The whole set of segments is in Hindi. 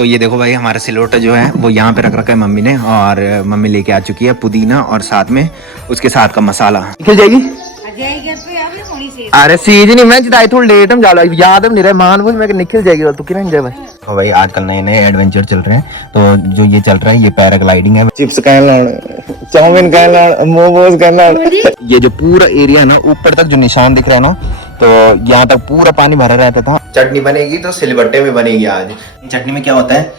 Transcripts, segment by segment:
तो ये देखो भाई हमारा सिलोटा जो है वो यहाँ पे रख रखा है मम्मी ने, और मम्मी लेके आ चुकी है पुदीना और साथ में उसके साथ का मसाला। निकल जाएगी अरे सीज नहीं मैं जिदा थोड़ा लेट हम जाला याद नहीं रहा मान वो मैं निकल जाएगी और तू किरण जाए भाई। तो भाई आजकल नए नए एडवेंचर चल रहे हैं, तो जो ये चल रहा है ये पैराग्लाइडिंग है। चिप्स कहना, चाउमीन कहना, मोमोज कहना, ये जो पूरा एरिया है ना ऊपर तक जो निशान दिख रहा है ना, तो यहाँ तक पूरा पानी भरा रहता था। चटनी बनेगी तो सिलबट्टे में बनेगी आज। चटनी में क्या होता है,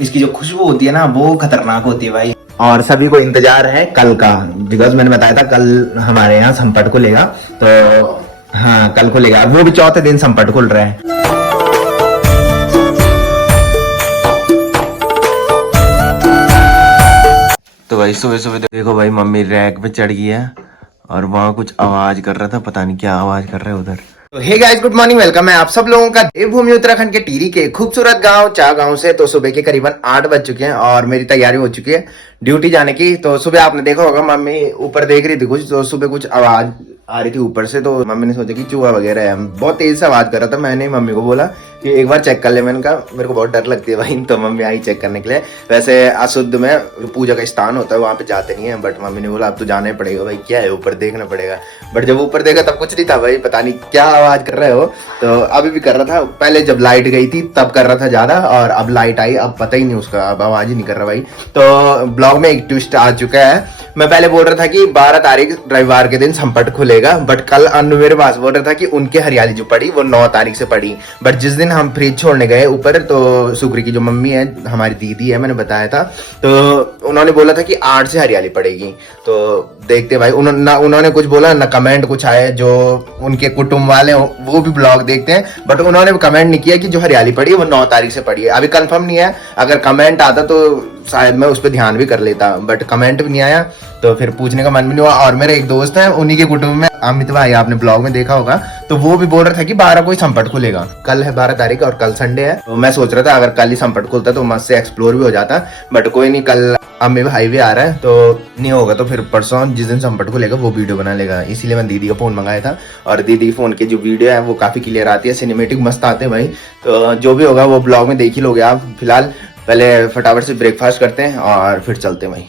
इसकी जो खुशबू होती है ना वो खतरनाक होती है भाई। और सभी को इंतजार है कल का, बिकॉज मैंने बताया था कल हमारे यहाँ संपट खुलेगा, तो हाँ कल खुलेगा, वो भी चौथे दिन संपट खुल रहा है। तो भाई सुबह सुबह देखो भाई मम्मी रैक पे चढ़ गई है और वहाँ कुछ आवाज कर रहा था, पता नहीं क्या आवाज कर रहा है उधर। तो hey guys good morning, welcome है आप सब लोगों का देवभूमि उत्तराखंड के टिहरी के खूबसूरत गांव चा गांव से। तो सुबह के करीबन 8 बज चुके हैं और मेरी तैयारी हो चुकी है ड्यूटी जाने की। तो सुबह आपने देखा होगा मम्मी ऊपर देख रही थी कुछ, तो सुबह कुछ आवाज आ रही थी ऊपर से, तो मम्मी ने सोचा कि चूहा वगैरह है, बहुत तेज से आवाज कर रहा था। मैंने मम्मी को बोला कि एक बार चेक कर ले, मैंने कहा मेरे को बहुत डर लगती है भाई। तो मम्मी आई चेक करने के लिए। वैसे अशुद्ध में पूजा का स्थान होता है वहां पे जाते नहीं है, बट मम्मी ने बोला अब तो जाना ही पड़ेगा भाई, क्या है ऊपर देखना पड़ेगा। बट जब ऊपर देखा तब कुछ नहीं था भाई, पता नहीं क्या आवाज कर रहे हो। तो अभी भी कर रहा था, पहले जब लाइट गई थी तब कर रहा था ज्यादा, और अब लाइट आई अब पता ही नहीं उसका, अब आवाज ही नहीं कर रहा भाई। तो ब्लॉग में एक ट्विस्ट आ चुका है। मैं पहले बोल रहा था कि 12 तारीख रविवार के दिन संपट खुलेगा, बट कल अनु मेरे पास बोल रहा था कि उनके हरियाली जो पड़ी वो 9 तारीख से पड़ी। बट जिस दिन हम फ्रिज छोड़ने गए ऊपर, तो सुक्री की जो मम्मी है हमारी दीदी है, मैंने बताया था, तो उन्होंने बोला था कि 8 से हरियाली पड़ेगी। तो देखते भाई, उन्होंने कुछ बोला ना, कमेंट कुछ आए जो उनके कुटुंब वाले वो भी ब्लॉग देखते हैं, बट उन्होंने कमेंट नहीं किया कि जो हरियाली पड़ी है वो 9 तारीख से पड़ी है। अभी कंफर्म नहीं है, अगर कमेंट आता तो शायद मैं उस पर ध्यान भी कर लेता, बट कमेंट भी नहीं आया तो फिर पूछने का मन भी नहीं हुआ। और मेरे एक दोस्त है उन्हीं के कुटुंब में अमित भाई, आपने ब्लॉग में देखा होगा, तो वो भी बोल रहा था कि 12 को ही संपट खुलेगा। कल है 12 तारीख और कल संडे है, तो मैं सोच रहा था अगर कल ही संपट खुलता तो मस्त से एक्सप्लोर भी हो जाता, बट कोई नहीं, कल अम्मी भाई भी आ रहा है तो नहीं होगा, तो फिर परसों जिस दिन संपट खुलेगा वो वीडियो बना लेगा। इसीलिए मैं दीदी का फोन मंगाया था, और दीदी के फोन की जो वीडियो है वो काफी क्लियर आती है, सिनेमेटिक मस्त आते हैं भाई। तो जो भी होगा वो ब्लॉग में देख ही लोगे आप। फिलहाल पहले फटाफट से ब्रेकफास्ट करते हैं और फिर चलते हैं भाई।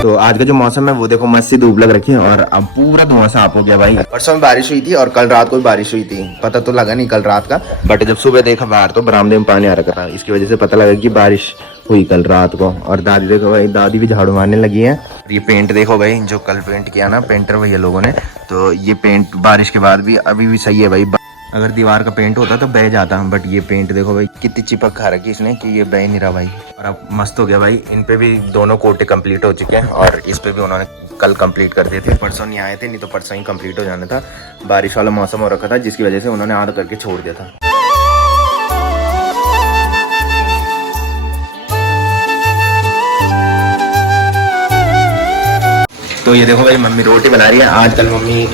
तो आज का जो मौसम है वो देखो मस्त सी धूप लग रखी है, और अब पूरा धुआं साफ हो गया भाई। परसों में बारिश हुई थी और कल रात को भी बारिश हुई थी, पता तो लगा नहीं कल रात का, बट जब सुबह देखा बाहर तो बरामदे में पानी आ रखा था, इसकी वजह से पता लगा कि बारिश हुई कल रात को। और दादी देखो भाई, दादी भी झाड़ू मारने लगी है। ये पेंट देखो भाई, जो कल पेंट किया ना पेंटर भैया लोगों ने, तो ये पेंट बारिश के बाद भी अभी भी सही है भाई। अगर दीवार का पेंट होता तो बह जाता, बट ये पेंट देखो भाई कितनी चिपक खा रखी इसने कि ये बह नहीं रहा भाई। और अब मस्त हो गया भाई, इन पे भी दोनों कोटे कंप्लीट हो चुके हैं, और इस पे भी उन्होंने कल कंप्लीट कर दिए थे। परसों नहीं आए थे, नहीं तो परसों ही कंप्लीट हो जाना था। बारिश वाला मौसम हो रखा था जिसकी वजह से उन्होंने आधा करके छोड़ दिया था। तो ये देखो भाई मम्मी रोटी बना रही है। आजकल मम्मी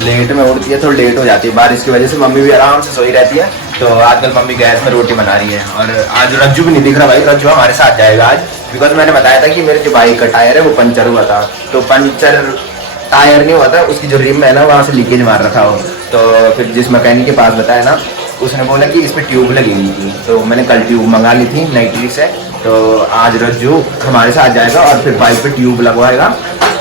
लेट में उठती है, थोड़ी लेट हो जाती है बारिश की वजह से, मम्मी भी आराम से सोई रहती है, तो आजकल मम्मी गैस में रोटी बना रही है। और आज रज्जू भी नहीं दिख रहा भाई, रज्जू हमारे साथ जाएगा आज, बिकॉज मैंने बताया था कि मेरे जो बाइक का टायर है वो पंचर हुआ था, तो पंचर टायर नहीं हुआ था, उसकी जो रिम है ना वहाँ से लीकेज मार रहा था वो। तो फिर जिस मैकेनिक के पास बताया ना, उसने बोला कि इस पर ट्यूब लगेगी थी, तो मैंने कल ट्यूब मंगा ली थी नई ट्रिक से। तो आज रज्जू हमारे साथ जाएगा और फिर बाइक पे ट्यूब लगवाएगा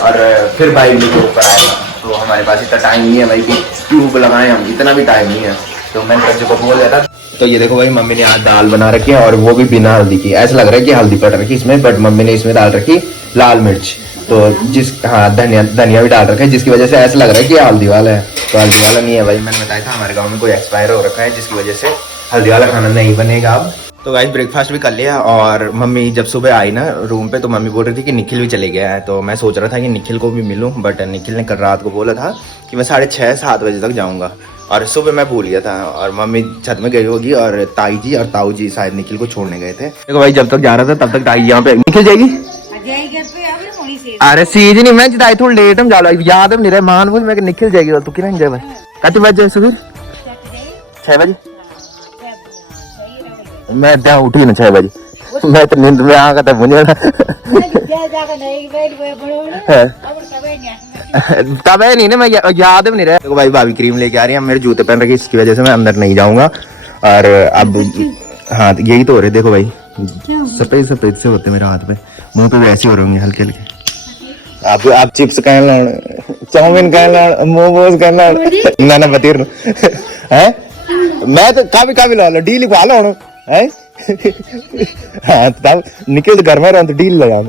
और फिर बाइक लेके ऊपर आएगा। तो हमारे पास इतना टाइम नहीं है भाई कि ट्यूब लगाएं, हम इतना भी टाइम नहीं है, तो मैंने रज्जू को बोल दिया था। तो ये देखो भाई मम्मी ने आज दाल बना रखी है, और वो भी बिना हल्दी की। ऐसा लग रहा है कि हल्दी पड़ रखी इसमें, बट मम्मी ने इसमें डाल रखी लाल मिर्च, तो धनिया भी डाल रखा है, जिसकी वजह से ऐसा लग रहा है कि हल्दी वाला है, तो हल्दी वाला नहीं है भाई। मैंने बताया था हमारे गाँव में कोई एक्सपायर हो रखा है, जिसकी वजह से हल्दी वाला खाना नहीं बनेगा अब। तो गाइस ब्रेकफास्ट भी कर लिया, और मम्मी जब सुबह आई ना रूम पे तो मम्मी बोल रही थी कि निखिल भी चले गया है, तो मैं सोच रहा था कि निखिल को भी मिलूं, बट निखिल ने कल रात को बोला था कि मैं 6:30-7 बजे तक जाऊंगा, और सुबह मैं भूल गया था। और मम्मी छत में गई होगी, और ताई जी और ताऊ जी शायद निखिल को छोड़ने गए थे। देखो भाई जब तक जा रहा था तब तक ताई यहाँ पे निखिल जाएगी। अरे सीज नहीं मैं जिदा थोड़ा लेट हम जाला याद नहीं रहा मान बोल मैं निखिल जाएगी, तू किरण जाए भाई कति बजे सुबह 6 बजे मैं ત્યાં ઉઠી ને 6 बजे मैं तो नींद में आ गया था मुझे तब है नहीं ना मैं याद भी नहीं रहा। देखो भाई भाभी क्रीम लेके आ रही है, मेरे जूते पहन रखे इसकी वजह से मैं अंदर नहीं जाऊंगा। और अब हाँ यही तो हो रहे, देखो भाई सफेद सफेद से होते मेरे हाथ पे, मुंह पे वैसे हो रहे होंगे हल्के हल्के। आप चिप्स कह लो, चाउमीन कह लो, मोमोज कह लो, ना बतीर है मैं तो काफी ला लो डील खा लो है। हाँ तब निकल घर में रहो तो डील लगा।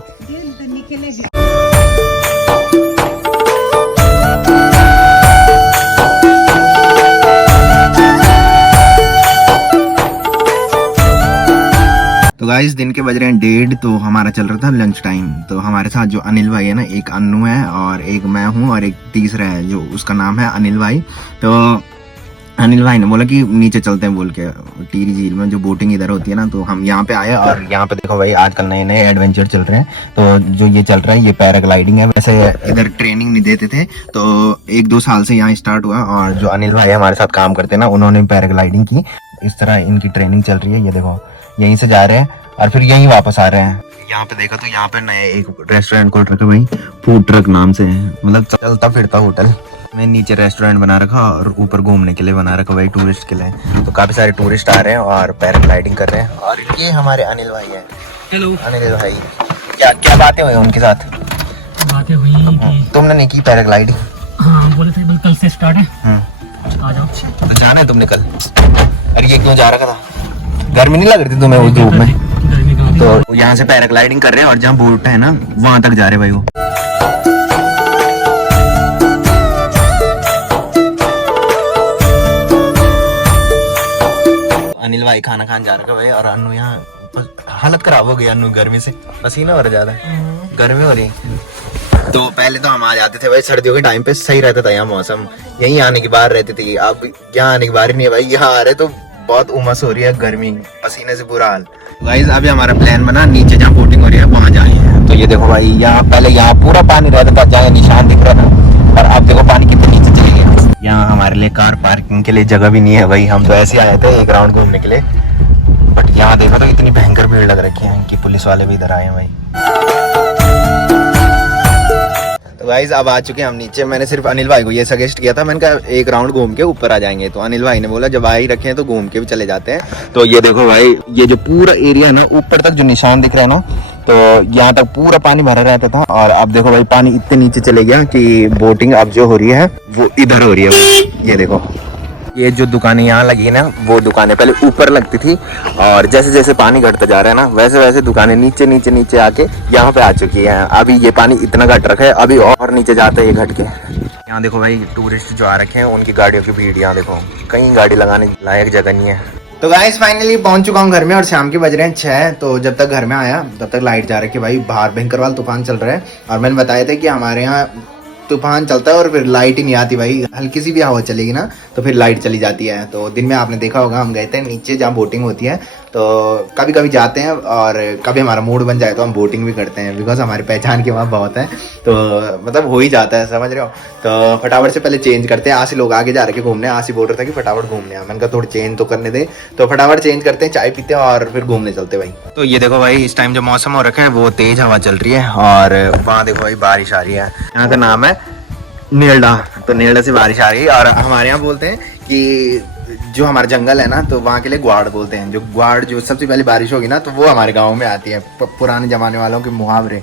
तो गाइस दिन के बज रहे हैं 1:30, तो हमारा चल रहा था लंच टाइम। तो हमारे साथ जो अनिल भाई है ना, एक अन्नू है और एक मैं हूँ और एक तीसरा है जो उसका नाम है अनिल भाई। तो अनिल भाई ने बोला कि नीचे चलते हैं बोल के, टिहरी झील में जो बोटिंग इधर होती है ना, तो हम यहाँ पे आए। और यहाँ पे देखो भाई आजकल नए नए एडवेंचर चल रहे हैं। तो जो ये चल रहा है ये पैराग्लाइडिंग है। वैसे इधर ट्रेनिंग नहीं देते थे, तो 1-2 साल से यहाँ स्टार्ट हुआ। और जो अनिल भाई हमारे साथ काम करते हैं ना, उन्होंने पैराग्लाइडिंग की। इस तरह इनकी ट्रेनिंग चल रही है। ये देखो यहीं से जा रहे हैं और फिर यहीं वापस आ रहे हैं। यहाँ पे देखा तो यहाँ पे नए एक रेस्टोरेंट खोल रखा भाई, फूड ट्रक नाम से है, मतलब चलता फिरता होटल में। नीचे रेस्टोरेंट बना रखा और ऊपर घूमने के लिए बना रखा भाई, टूरिस्ट के लिए। तो काफी सारे टूरिस्ट आ रहे हैं और पैराग्लाइडिंग कर रहे हैं। और ये हमारे अनिल भाई है। हेलो अनिल भाई, क्या क्या बातें हुई उनके साथ? बातें हुई कि तुमने नहीं की पैराग्लाइडिंग? हाँ बोले थे कल से स्टार्ट है, आ जाओ। तो जाना है तुमने कल? अरे ये क्यों जा रखा था? गर्मी नहीं लग रही थी तुम्हें वो धूप में? तो यहाँ से पैराग्लाइडिंग कर रहे हैं और जहाँ बोट है ना वहां तक जा रहे भाई वो। अनिल भाई खाना खान जा रखा भाई और अन्नू यहाँ हालत खराब हो गई अन्नू गर्मी से, पसीना हो रहा ज्यादा, गर्मी हो रही। तो पहले तो हम आ जाते थे भाई सर्दियों के टाइम पे, सही रहता था यहाँ मौसम, यहीं आने की बार रहती थी। अब यहाँ आने की बार ही नहीं है भाई, यहाँ आ रहे तो बहुत उमस हो रही है, गर्मी पसीने से बुरा हाल। गाइस अभी हमारा प्लान बना नीचे जहाँ बोटिंग हो रही है वहां जाए हैं। तो ये देखो भाई यहाँ पहले यहाँ पूरा पानी रहता था, जहाँ निशान दिख रहा था, और अब देखो पानी कितने नीचे चले गया। यहाँ हमारे लिए कार पार्किंग के लिए जगह भी नहीं है भाई, हम तो ऐसे आए थे एक राउंड घूमने के लिए। बट यहाँ देखो तो इतनी भयंकर भीड़ लग रखी है कि पुलिस वाले भी इधर आए हैं भाई। तो गाइस अब आ चुके हैं हम नीचे। मैंने सिर्फ अनिल भाई को ये सजेस्ट किया था, मैंने कहा एक राउंड घूम के ऊपर आ जाएंगे। तो अनिल भाई ने बोला जब आ ही रखे हैं तो घूम के भी चले जाते हैं। तो ये देखो भाई ये जो पूरा एरिया है ना, ऊपर तक जो निशान दिख रहा है ना, तो यहाँ तक पूरा पानी भरा रहता था। और अब देखो भाई पानी इतने नीचे चले गया कि बोटिंग अब जो हो रही है वो इधर हो रही है। ये देखो ये जो दुकानें यहाँ लगी है ना, वो दुकानें पहले ऊपर लगती थी, और जैसे जैसे पानी घटता जा रहा है ना, वैसे वैसे दुकानें नीचे नीचे नीचे आके यहाँ पे आ चुकी है। अभी ये पानी इतना घट रखा है, अभी और नीचे जाता है ये घट के। यहाँ देखो भाई टूरिस्ट जो आ रखे हैं उनकी गाड़ियों की भीड़, यहाँ देखो कहीं गाड़ी लगाने लायक जगह नहीं है। तो गाइस फाइनली पहुंच चुका हूँ घर में और शाम के बज रहे हैं 6। तो जब तक घर में आया तब तक लाइट जा रखी है भाई, बाहर भयंकर वाला तूफान चल रहा है। और मैंने बताया था कि हमारे यहाँ तूफान चलता है और फिर लाइट ही नहीं आती भाई, हल्की सी भी हवा चलेगी ना तो फिर लाइट चली जाती है। तो दिन में आपने देखा होगा हम गए थे नीचे जहाँ बोटिंग होती है, तो कभी कभी जाते हैं और कभी हमारा मूड बन जाए तो हम बोटिंग भी करते हैं, बिकॉज हमारी पहचान के वहाँ बहुत है, तो मतलब हो ही जाता है, समझ रहे हो। तो फटाफट से पहले चेंज करते हैं। आशी लोग आगे जा रहे घूमने, आशी बोल रहा था कि फटाफट घूमने हैं, मैंने कहा थोड़ी चेंज तो करने दे। तो फटाफट चेंज करते हैं, चाय पीते हैं और फिर घूमने चलते भाई। तो ये देखो भाई इस टाइम जो मौसम हो रखा है वो तेज हवा चल रही है और वहाँ देखो भाई बारिश आ रही है। यहाँ का नाम है नेल्डा, तो नेल्डा से बारिश आ रही है। और हमारे यहाँ बोलते हैं कि जो हमारा जंगल है ना, तो वहाँ के लिए ग्वाड़ बोलते हैं। जो ग्वाड़ जो सबसे पहले बारिश होगी ना तो वो हमारे गांव में आती है, पुराने जमाने वालों के मुहावरे।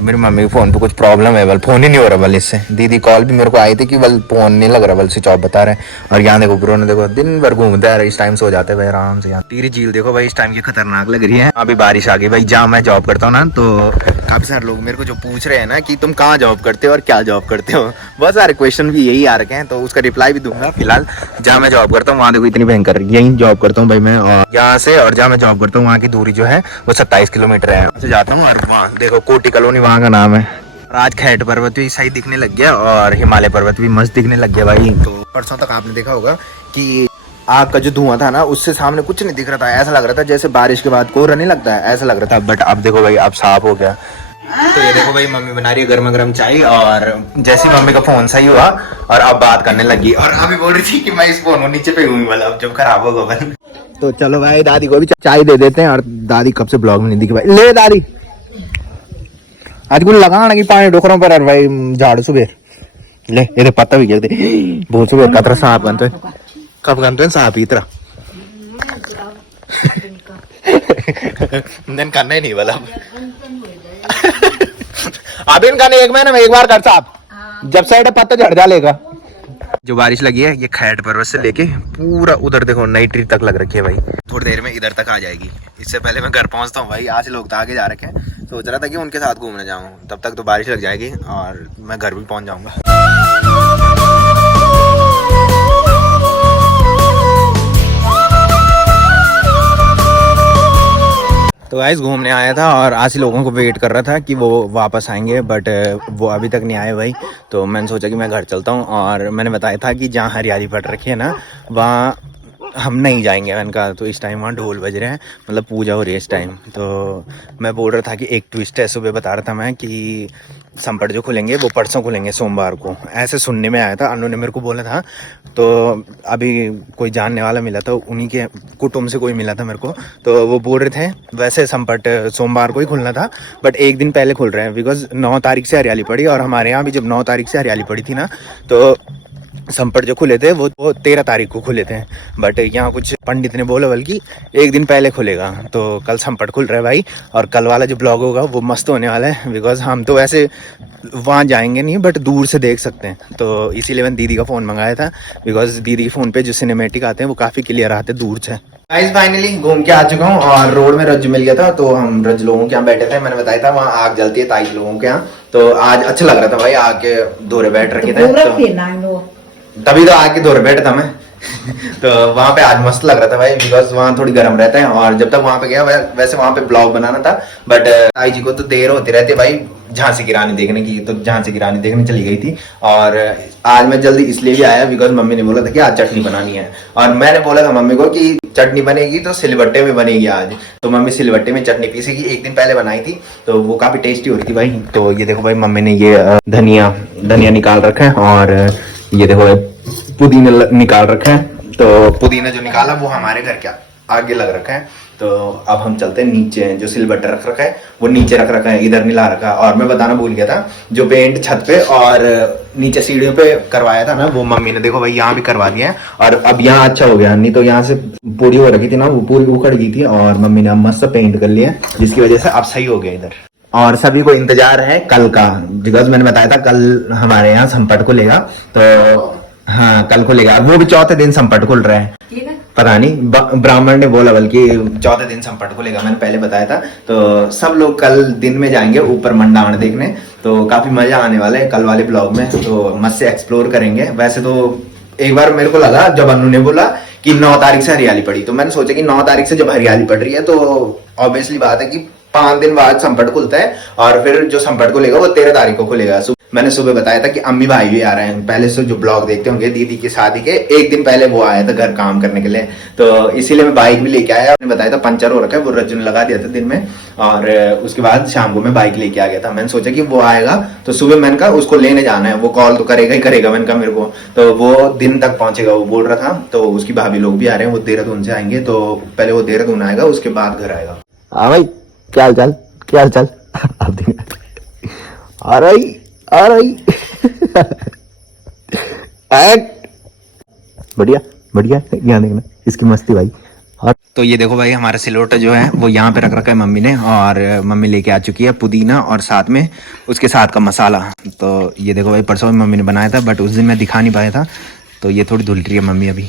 मेरी मम्मी के फोन पे कुछ प्रॉब्लम है, बल फोन ही नहीं हो रहा बल इससे। दीदी कॉल भी मेरे को आई थी कि बल फोन नहीं लग रहा, बल स्विच ऑफ बता रहे हैं। और यहाँ देखो ब्रो ने देखो दिन भर घूमता है, इस टाइम सो जाते हैं भाई आराम से। यहाँ टिहरी झील देखो भाई इस टाइम की खतरनाक लग रही है। अभी बारिश आ गई भाई, जहाँ मैं जॉब करता हूँ ना, तो काफी सारे लोग मेरे को जो पूछ रहे हैं ना कि तुम कहाँ जॉब करते हो और क्या जॉब करते हो, बहुत सारे क्वेश्चन भी यही आ रखे हैं, तो उसका रिप्लाई भी दूंगा। फिलहाल जहाँ मैं जॉब करता हूँ वहाँ देखो इतनी भयंकर, यही जॉब करता हूँ भाई मैं। और यहाँ से और जहाँ मैं जॉब करता हूँ वहाँ की दूरी जो है वो 27 किलोमीटर है। वहाँ से जाता हूँ और वहाँ देखो कोटी कॉलोनी वहाँ का नाम है। और आज खैट पर्वत भी सही दिखने लग गया और हिमालय पर्वत भी मस्त दिखने लग गया भाई। तो परसों तक आपने देखा होगा कि आग का जो धुआं था ना उससे सामने कुछ नहीं दिख रहा था, ऐसा लग रहा था जैसे बारिश के बाद कोहरा नहीं लगता है, ऐसा लग रहा था। बट अब देखो भाई अब साफ हो गया। तो ये देखो भाई मम्मी बना रही है गर्मा गर्म चाय, और जैसे मम्मी का फोन सही हुआ और अब बात करने लगी, और अभी बोल रही थी कि मैं इस फोन को नीचे पे हुई वाला अब जब खराब होगा बन। तो चलो भाई दादी को भी चाय दे देते हैं, और दादी कब से ब्लॉग में नहीं दिखी भाई। ले दादी आज कुछ लगाना कि पानी डोकरों पर भाई झाड़ू सुबह ले ये पत्ता भी गिर दे बहुत सुबह कतरा सांप गंतो है, कब गंतो है सांप इतना दिन करना ही नहीं वाला अब इनका नहीं, एक महीने में एक बार कर साहब, जब साइड पत्ता झड़ जाएगा। जो बारिश लगी है ये खैट पर्वत से लेके पूरा उधर देखो नई ट्री तक लग रखी है भाई, थोड़ी देर में इधर तक आ जाएगी। इससे पहले मैं घर पहुंचता हूँ भाई, आज लोग तो आगे जा रखे हैं, सोच रहा था कि उनके साथ घूमने जाऊँ, तब तक तो बारिश लग जाएगी और मैं घर भी पहुंच जाऊंगा। तो गाइस घूमने आया था और आसी लोगों को वेट कर रहा था कि वो वापस आएंगे, बट वो अभी तक नहीं आए भाई। तो मैंने सोचा कि मैं घर चलता हूँ, और मैंने बताया था कि जहाँ हरियाली पड़ रखी है ना वहाँ हम नहीं जाएंगे। मैंने कहा तो इस टाइम वहाँ ढोल बज रहे हैं, मतलब पूजा हो रही है इस टाइम। तो मैं बोल रहा था कि एक ट्विस्ट है, सुबह बता रहा था मैं कि संपट जो खुलेंगे वो परसों खुलेंगे सोमवार को, ऐसे सुनने में आया था, अनु ने मेरे को बोला था। तो अभी कोई जानने वाला मिला था, उन्हीं के कुटुंब से कोई मिला था मेरे को, तो वो बोल रहे थे वैसे संपट सोमवार को ही खुलना था, बट एक दिन पहले खुल रहे हैं, बिकॉज 9 तारीख से हरियाली पड़ी, और हमारे यहाँ भी जब 9 तारीख से हरियाली पड़ी थी ना, तो संपट जो खुले थे वो 13 तारीख को खुले थे, बट यहाँ कुछ पंडित ने बोला बल्कि एक दिन पहले खुलेगा। तो कल संपट खुल रहा है भाई, और कल वाला जो ब्लॉग होगा वो मस्त होने वाला है, बिकॉज हम तो वैसे वहाँ जाएंगे नहीं बट दूर से देख सकते हैं। तो इसीलिए मैंने दीदी का फ़ोन मंगाया था, बिकॉज दीदी के फ़ोन पे जो सिनेमेटिक आते हैं वो काफ़ी क्लियर आते हैं दूर से। गाइस फाइनली घूम के आ चुका हूँ, और रोड में रज्जू मिल गया था, तो हम रज लोगों के यहाँ बैठे थे। मैंने बताया था वहाँ आग जलती है ताई लोगों के यहाँ, तो आज अच्छा लग रहा था भाई, आग के दौरे बैठ रखे थे, तो तभी तो आके दौरे बैठा था मैं तो वहाँ पे आज मस्त लग रहा था भाई, बिकॉज वहाँ थोड़ी गर्म रहता है, और जब तक वहाँ पे गया वैसे वहाँ पे ब्लॉग बनाना था, बट ताई जी को तो देर होती रहती है भाई झांसी की रानी देखने की, तो झांसी की रानी देखने चली गई थी। और आज मैं जल्दी इसलिए भी आया बिकॉज मम्मी ने बोला था कि आज चटनी बनानी है, और मैंने बोला था मम्मी को कि चटनी बनेगी तो सिलबट्टे में बनेगी आज, तो मम्मी सिलबट्टे में चटनी पीसेगी, एक दिन पहले बनाई थी, तो वो काफी टेस्टी हो रही थी भाई। तो ये देखो भाई मम्मी ने ये धनिया निकाल रखा है, और ये देखो भाई पुदीना निकाल रखा है, तो पुदीना जो निकाला वो हमारे घर के आगे लग रखा है। तो अब हम चलते हैं नीचे, जो सिलबट्टा रख रखा है वो नीचे रख रखा है, इधर नहीं ला रखा। और मैं बताना भूल गया था, जो पेंट छत पे और नीचे सीढ़ियों पे करवाया था ना, वो मम्मी ने देखो भाई यहाँ भी करवा दिया है, और अब यहाँ अच्छा हो गया, नहीं तो यहाँ से पूरी हो रखी थी ना, वो पूरी उखड़ गई थी, और मम्मी ने मस्त पेंट कर लिया, जिसकी वजह से अब सही हो गया इधर। और सभी को इंतजार है कल का, बिकॉज मैंने बताया था कल हमारे यहाँ संपट खुलेगा, तो हाँ कल खुलेगा, वो भी चौथे दिन संपट खुल रहा है, पता नहीं ब्राह्मण ने बोला बल्कि चौथे दिन संपट खुलेगा, मैंने पहले बताया था। तो सब लोग कल दिन में जाएंगे ऊपर मंडावण देखने, तो काफी मजा आने वाला है कल वाले ब्लॉग में, तो मस्त से एक्सप्लोर करेंगे। वैसे तो एक बार मेरे को लगा जब अनु ने बोला कि 9 तारीख से हरियाली पड़ी, तो मैंने सोचा कि 9 तारीख से जब हरियाली पड़ रही है तो ऑब्वियसली बात है कि 5 दिन बाद संपट खुलता है, और फिर जो संपट खुलेगा वो 13 तारीख को खुलेगा। मैंने सुबह बताया था कि अम्मी भाई भी आ रहे हैं, पहले से जो ब्लॉग देखते होंगे दीदी की शादी के एक दिन पहले वो आया था घर काम करने के लिए, तो इसीलिए मैं बाइक भी लेके आया। मैंने बताया था पंचर हो रखा है, वो रज्जू ने लगा दिया था दिन में, और उसके बाद शाम को मैं बाइक लेके आ गया था। मैंने सोचा कि वो आएगा तो सुबह मैंने कहा उसको लेने जाना है, वो कॉल तो करेगा ही करेगा, मैंने कहा मेरे को, तो वो दिन तक पहुंचेगा वो बोल रहा था। तो उसकी भाभी लोग भी आ रहे हैं, वो देहरादून से आएंगे, तो पहले वो देहरादून आएगा उसके बाद घर आएगा। हाँ भाई क्या हाल चाल, क्या हाल चाल आ रही बढ़िया बढ़िया, यहाँ देखना इसकी मस्ती भाई। और तो ये देखो भाई हमारा सिलौटा जो है वो यहाँ पे रख रखा है मम्मी ने, और मम्मी लेके आ चुकी है पुदीना और साथ में उसके साथ का मसाला। तो ये देखो भाई परसों मम्मी ने बनाया था, बट उस दिन मैं दिखा नहीं पाया था, तो ये थोड़ी धुल रही है मम्मी अभी।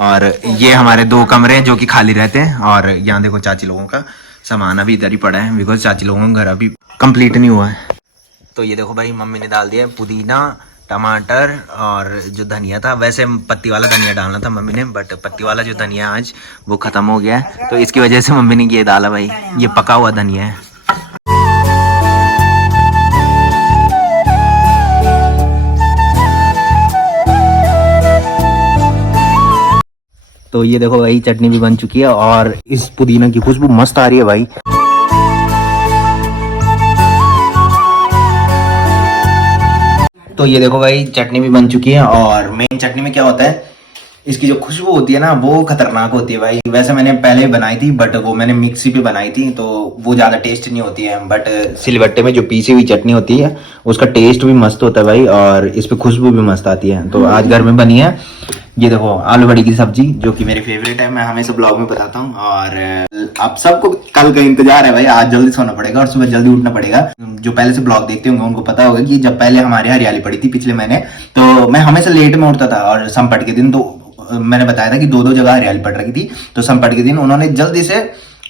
और ये हमारे 2 कमरे हैं जो कि खाली रहते हैं, और यहाँ देखो चाची लोगों का सामान अभी इधर ही पड़ा है, बिकॉज चाची लोगों का घर अभी कंप्लीट नहीं हुआ है। तो ये देखो भाई मम्मी ने डाल दिया पुदीना, टमाटर और जो धनिया था, वैसे पत्ती वाला धनिया डालना था मम्मी ने, बट पत्ती वाला जो धनिया आज वो खत्म हो गया है, तो इसकी वजह से मम्मी ने ये डाला भाई, ये पका हुआ धनिया है। तो ये देखो भाई चटनी भी बन चुकी है और इस पुदीना की खुशबू मस्त आ रही है भाई। तो ये देखो भाई चटनी भी बन चुकी है और मेन चटनी में क्या होता है, इसकी जो खुशबू होती है ना वो खतरनाक होती है भाई। वैसे मैंने पहले बनाई थी बट वो मैंने मिक्सी पे बनाई थी तो वो ज्यादा टेस्ट नहीं होती है, बट सिलबट्टे में जो पीसी हुई चटनी होती है उसका टेस्ट भी मस्त होता है भाई और इस पे खुशबू भी मस्त आती है। तो आज घर में बनी है ये देखो आलू बड़ी की सब्जी, जो कि मेरी फेवरेट है, मैं हमेशा ब्लॉग में बताता हूँ। और आप सबको कल का इंतजार है भाई, आज जल्दी सोना पड़ेगा और सुबह जल्दी उठना पड़ेगा। जो पहले से ब्लॉग देखते होंगे उनको पता होगा कि जब पहले हमारे हरियाली पड़ी थी पिछले महीने, तो मैं हमेशा लेट में उठता था और संपट के दिन तो मैंने बताया था कि दो दो जगह हरियाली पड़ रही थी, तो संपट के दिन उन्होंने जल्दी से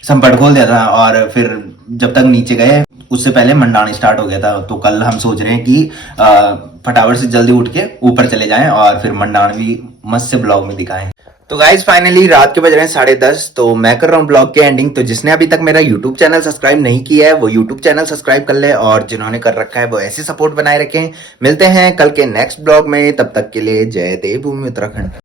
संपट खोल दिया था और फिर जब तक नीचे गए उससे पहले मंडाना स्टार्ट हो गया था। तो कल हम सोच रहे हैं कि फटाफट से जल्दी उठ के ऊपर चले जाएं और फिर मंडाना भी मस्त से ब्लॉग में दिखाएं। तो गाइज फाइनली रात के बज रहे हैं 10:30, तो मैं कर रहा हूँ ब्लॉग के एंडिंग। तो जिसने अभी तक मेरा यूट्यूब चैनल सब्सक्राइब नहीं किया है वो यूट्यूब चैनल सब्सक्राइब कर ले, और जिन्होंने कर रखा है वो ऐसे सपोर्ट बनाए रखें। मिलते हैं कल के नेक्स्ट ब्लॉग में, तब तक के लिए जय देव भूमि उत्तराखंड।